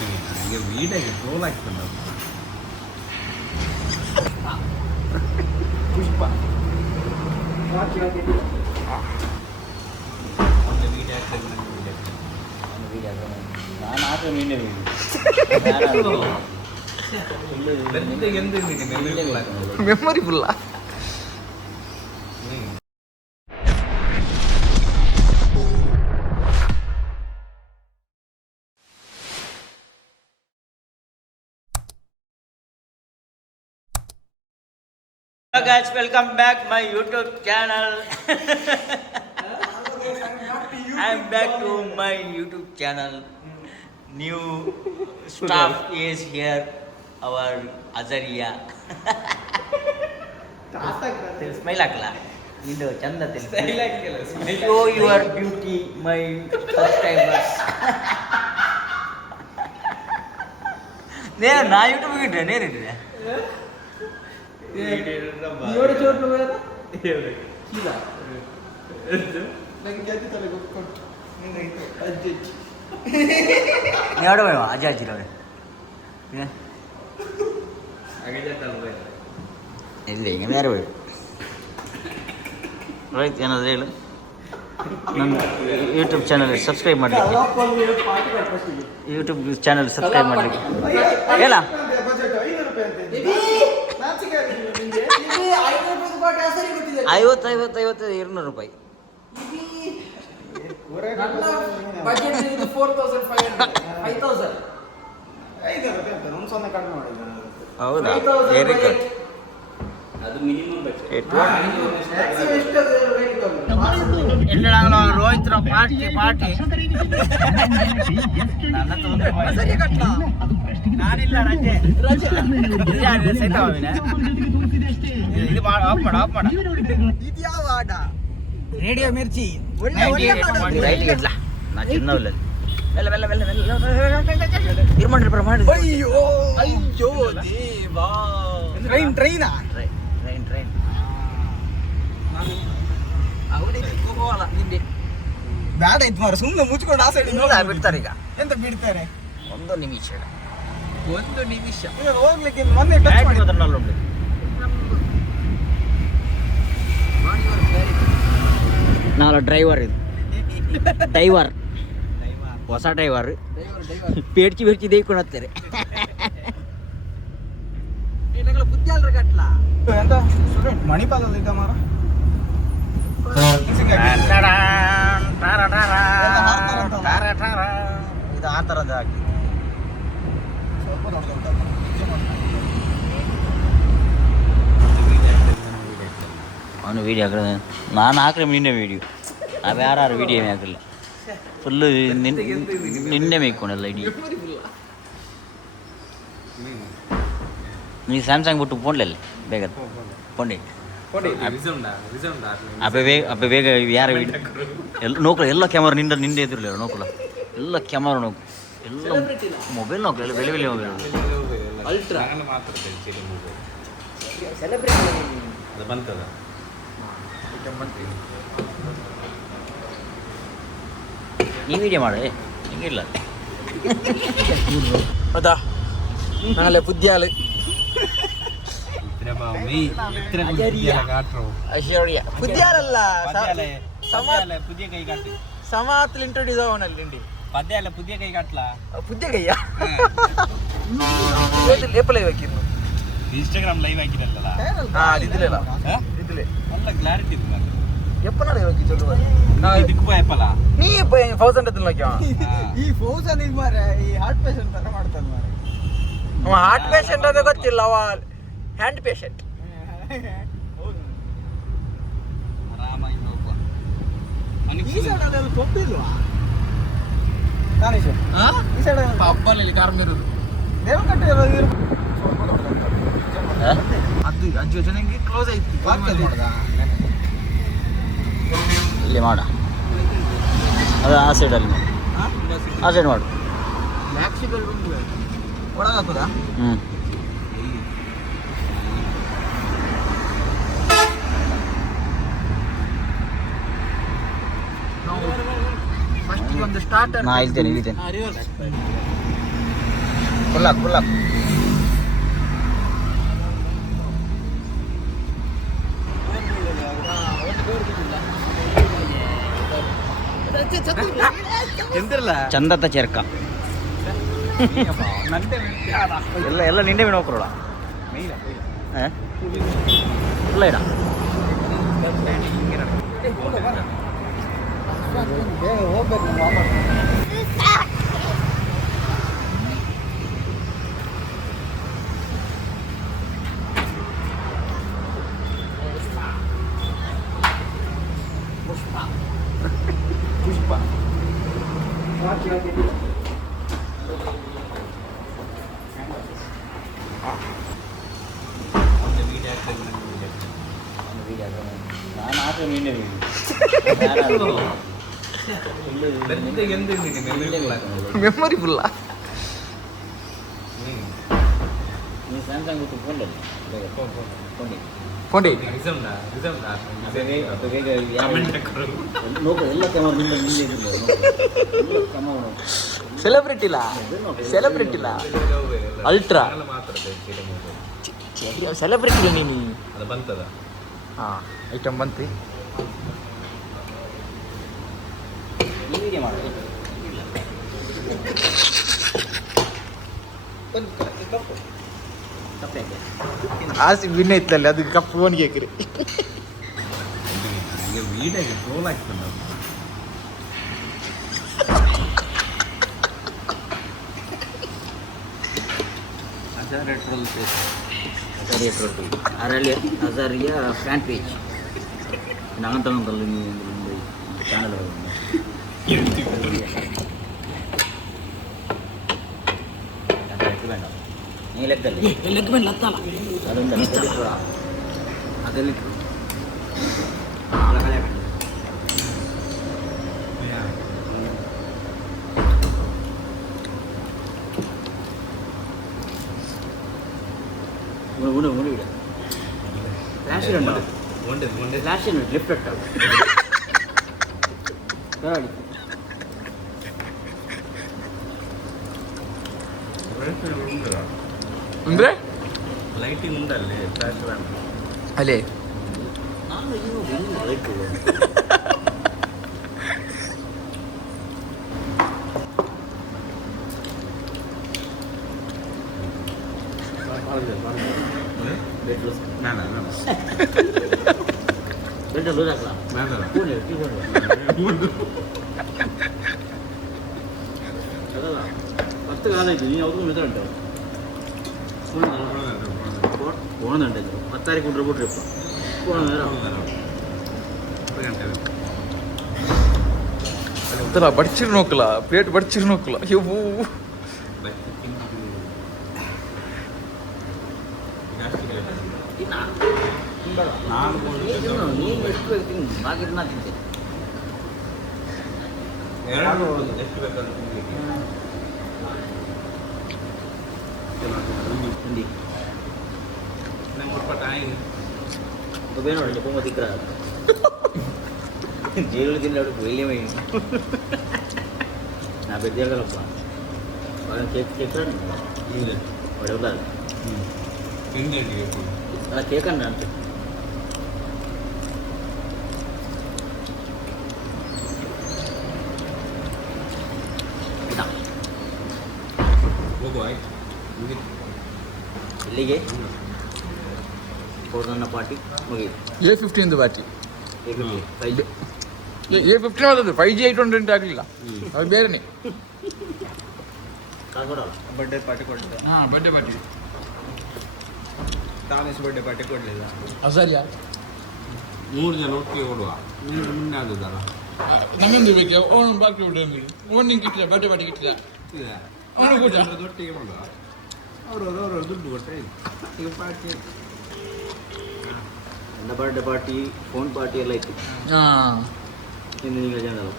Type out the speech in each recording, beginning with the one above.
ನನಗೆ ವೀಡಿಯೋಗೆ ಟ್ರೋಲ್ ಆಗ್ತದೆ ಪುಷ್ಪ ನಾನು ಹಾಕಿ ಮೀನೇ ಮೆಮೊರಿಬುಲ್ಲ. Hello guys, welcome back my YouTube channel. I'm back to my YouTube channel. New staff is here. Our Azaria. Smile akla. Idu chanda tilsi. Show your beauty, my subscribers. నేను నా YouTube గిట్టే నేను ఎవడ పోయావా అజ్జా అజ్జిలో ಇಲ್ಲ ಈಗ ಯಾರು ಬೇಡ ರೈತ ಏನಾದ್ರು ಹೇಳು ನನ್ನ ಯೂಟ್ಯೂಬ್ ಚಾನಲ್ ಸಬ್ಸ್ಕ್ರೈಬ್ ಮಾಡಲಿಕ್ಕೆ ಯೂಟ್ಯೂಬ್ ಚಾನಲ್ ಸಬ್ಸ್ಕ್ರೈಬ್ ಮಾಡಲಿಕ್ಕೆ ಹೇಳ ಐವತ್ತು 200 ರೂಪಾಯಿ ಹೌದಾ ವೆರಿ ಗುಡ್. ಅದು ಮಿನಿಮಮ್ ಎಲ್ಲ ರೋಹಿತ್ ಪಾರ್ಟಿ ನಾನಿಲ್ಲ ರಜೆ ಇದು ಆಫ್ ಮಾಡ ಇದು ಯಾವ ಆಟ ರೇಡಿಯೋ ಮಿರ್ಚಿ ನಾ ಚಿನ್ನವಲ್ಲ ಮೆಲ್ಲ ಮೆಲ್ಲ ಮೆಲ್ಲ ಮೆಲ್ಲ ಇರ್ಮಾಡ್ರಿ ಮಾಡಿ ಅಯ್ಯೋ ಅಯ್ಯೋ ದೇವಾ ಟ್ರೈನ್ ಹೋಗಲ್ಲ ನಿಂದೆ ಬ್ಯಾಡ ಇತ್ತು ಮಾರ ಸುಮ್ಮನೆ ಮುಚ್ಕೊಂಡು ಆ ಸೈಡ್ ಬಿಡ್ತಾರೆ ಈಗ ಎಂತ ಬಿಡ್ತಾರೆ ಒಂದು ನಿಮಿಷ ಹೋಗ್ಲಿಕ್ಕೆ ಮೊನ್ನೆ ನಾವಲ್ಲ ಡ್ರೈವರ್ ಇದು ಡ್ರೈವರ್ ಹೊಸ ಡ್ರೈವರ್ ಪೇಡ್ಚಿ ದೇಯ್ಕೊಂಡು ಹೋಗ್ತಾರೆ ಮಣಿಪಾಲಲ್ಲಿ ಇದ್ದ ಮಾರ ಇದು ಆ ಥರದ ಹಾಕಿ ಅವನು ವೀಡಿಯೋ ಹಾಕಿದ ನಾನು ಹಾಕ್ರೆ ನಿನ್ನೆ ವೀಡಿಯೋ ನಾವು ಯಾರು ವೀಡಿಯೋ ಹಾಕಿಲ್ಲ ಫುಲ್ಲು ನಿನ್ನೆ ಮೇಯ್ಕೊಂಡೆಲ್ಲ ಇಡೀ ನೀ ಸ್ಯಾಮ್ಸಂಗ್ ಬಿಟ್ಟು ಫೋನ್ಲಲ್ಲಿ ಬೇಗ ಫೋನ್ಡಿ ಅಬ್ಬೆ ಬೇಗ ಯಾರು ಎಲ್ಲ ನೋಕಲ ಎಲ್ಲ ಕ್ಯಾಮರಾ ನಿಂದೆ ಎದುರಿಲ್ಲ ನೋಕಲ ಎಲ್ಲ ಕ್ಯಾಮರಾ ನೋಕು ಎಲ್ಲ ಮೊಬೈಲ್ ನೋಕು ಎಲ್ಲ ಬೆಲೆ ಮೊಬೈಲ್ ಅಲ್ಟ್ರಾ ಬಂತದ ನೀ ವಿಡಿಯೋ ಮಾಡಿ ಹಿಂಗಿಲ್ಲ ಹೌದಾ ನಾಳೆ ಪುದ್ಯಾಲೆ ಪುದ್ಯಾರಲ್ಲ പുതിയ കൈ കാട്ട് സമാത്തിൽ ഇൻട്രൊഡ്യൂസ് ആവണല്ലേ പദ്യല്ല പുതിയ കൈ കാട്ടില്ല പുതിയ കയ്യാ എപ്പോൾ ലൈവ് ആക്കിയിരുന്നു ഇൻസ്റ്റാഗ്രാം ലൈവ് ആക്കിയിട്ടല്ല ഇതിലേ നല്ല ക്ലാരിറ്റി ഇല്ല എപ്പോഴാണ് ലൈവ് ആക്കി ചൊല്ലുക ಇದಕ್ಕೆ പോയപ്പಲ್ಲ ನೀ ಫೌಸಂಡ್ ಎತ್ತಲ್ಲ ಈ ಫೌಸನ್ ಇದು ಮಾರೆ ಈ ಹಾರ್ಟ್ ಪೇಷಂಟ್ ತರ ಮಾಡ್ತಾನೆ ಮಾರೆ ಅವ ಹಾರ್ಟ್ ಪೇಷಂಟ್ ಅದ ಗೊತ್ತಿಲ್ಲ ಅವ ಹ್ಯಾಂಡ್ ಪೇಷಂಟ್ ಆರಾಮಾಗಿ ಹೋಗುವ ಈ ಸೈಡ್ ಅದೆಲ್ಲ ತೊಂದಿಲ್ವಾ ಕಾಣಿಸು ಈ ಸೈಡ್ ಪಬ್ಬಲ್ಲಿ ಕಾರ್ಮಿರೋದು ದೇವಕಟ್ಟೆ ಅದು ಅಜ್ಜು ಜನಕ್ಕೆ ಕ್ಲೋಸ್ ಆಯ್ತು ಇಲ್ಲಿ ಮಾಡ ಅದು ಆ ಸೈಡಲ್ಲಿ ಆ ಸೈಡ್ ಮಾಡು ಬ್ಯಾಕ್ ಸೈಡಲ್ಲಿ ಒಳಗೆ ಹಾಕೋದಾ ಫಸ್ಟ್ ಒಂದು ಸ್ಟಾರ್ಟರ್ ನಾ ಇಲ್ತೇನೆ ಫುಲ್ ಎಂತಿರಲ್ಲ ಚಂದತ್ತ ಚೆರ್ಕ ಎಲ್ಲ ನಿಂಡೆ ಮೀನು ಹೋಗ್ರೋಡ ಇಲ್ಲ ಇಡ ಹೋಗ್ಬೇಕು ನಾನು ಹಾಕಿ ನಿಂಡೆ ಮೆಮೊರಿ ಫುಲ್ಲ ನೀನು ಸ್ಯಾಮ್ಸಂಗ್ ಗೊತ್ತು ಫೋನಲ್ಲಿ ಫೋನ್ ಎಲ್ಲ ಕ್ಯಾಮರಾ ನಿಂದೆ ಸೆಲೆಬ್ರಿಟಿ ಇಲ್ಲ ಅಲ್ಟ್ರಾ ಸೆಲೆಬ್ರಿಟಿ ನೀನು ಅದು ಬಂತದ ಹಾಂ ಐಟಮ್ ಬಂತು ನೀವೀಗೆ ಮಾಡಿ ಆಸಿ ವಿನ್ ಐತಲ್ಲ ಅದಕ್ಕೆ ಕಪ್ ಫೋನ್ಗೆ ಹಾಕಿರಿ ವೀಡಿಯೋಗೆ ಟ್ರೋಲ್ ಆಗ್ತದೆ ಅದರಲ್ಲಿ ಹಜಾರಿಯ ಫ್ಯಾನ್ ಪೇಜ್ ನಾಗಂತ ಚಾನಲ್ ನೀ ಲೆಕ್ಕದಲ್ಲಿ ಅದೊಂದು ಅದರಲ್ಲಿ ಅಂದರೆ ಲೈಟಿಂಗ್ ಉಂಟಲ್ಲಿ ಫ್ಲಾಶ್ ಬ್ಯಾಂಡ್ ಅಲ್ಲೇ ಫಸ್ಟ್ ಕಾಲೈತಿ ನೀನು ಅವ್ರಿಗೂ ಮೆದ ಉಂಟು போனதுண்டு 10 தாரிக்கு கொண்டு போட்டு இருப்போம் போன நேரம் ಅದಲ್ಲ ಬಡ್ಚಿರ್ ನೋಕಲ್ಲ ಪ್ಲೇಟ್ ಬಡ್ಚಿರ್ ನೋಕಲ್ಲ ಇವು ನೀನು ಎಷ್ಟು ನಾಲ್ಕು ತಿಂತೆ ಎಷ್ಟು ಬೇಕಾದ್ರೆ ಹಿಂದಿ तो बेनो ले को मत दिखरा जेल दिन लड़ कोइले में ना बेट दिया गलप्पा और केक कर ಇಲ್ಲ ಒಳ್ಳೆಲ್ಲ ಹಿಂದಿ ಅಲ್ಲ ಕೇಕ್ ಅನ್ನ ಅಂತ ಹೋಗು ಆಯ್ತು ಇಲ್ಲಿಗೆ ನನ್ನ ಪಾರ್ಟಿ ಮುಗಿಯಿತು A15 ಪಾರ್ಟಿ A15 ಆದದ್ದು 5G 800 ಆಗಲಿಲ್ಲ ಅದು ಬೇರೆನೇ ಬರ್ಡೇ ಪಾರ್ಟಿ ಕೊಡ್ಲಿಲ್ಲ ಹಾಂ ಬರ್ಡೇ ಪಾರ್ಟಿ ತಾಮೇಶ್ ಬರ್ಡೇ ಪಾರ್ಟಿ ಕೊಡಲಿಲ್ಲ ಅಜಾರಿಯಾ 3 ಜನ ಒಟ್ಟಿಗೆ ಕೊಡುವ ಮುಂದೆ ಆದದಲ್ಲ ನಮ್ಮೊಂದು ಬೇಕು ಅವನು ಬಾಕಿ ಬಿಟ್ಟು ಅವನು ನಿಂಗೆ ಕಿಟ್ಟಿಲ್ಲ ಬರ್ಡೇ ಪಾರ್ಟಿ ಕಿಟ್ಟಿಲ್ಲ ಅವನು ಕೂಡ ಒಟ್ಟಿಗೆ ಮಾಡುವ ಅವರು ದುಡ್ಡು ಕೊಟ್ಟರೆ ಈಗ ಪಾರ್ಟಿ ನನ್ನ ಬರ್ಡೇ ಪಾರ್ಟಿ ಫೋನ್ ಪಾರ್ಟಿ ಎಲ್ಲ ಇತ್ತು ಹಾಂ ಇನ್ನು ಈಗ ಜನರು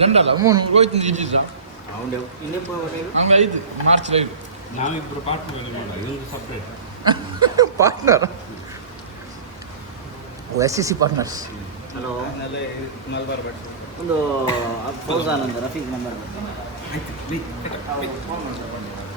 ಗಂಡಲ್ಲ ಅವನು ಹೋಯ್ತು ಇದ್ದಿದ್ದ ಅವನು ಇನ್ನೇಪ್ಪ ಹಂಗೆ ಐದು ಮಾರ್ಚ್ 5 ನಾವಿಬ್ಬರು ಪಾರ್ಟ್ನರ್ ಮಾಡೋಣ ಇದೊಂದು separate partner SEC partners hello Malabar but ಒಂದು ಫೌಜಾನ್ ಅಂತ ರಫೀಕ್ ನಂಬರ್ ಆಯ್ತು ಫೋನ್ ಮಾಡ್ತಾರೆ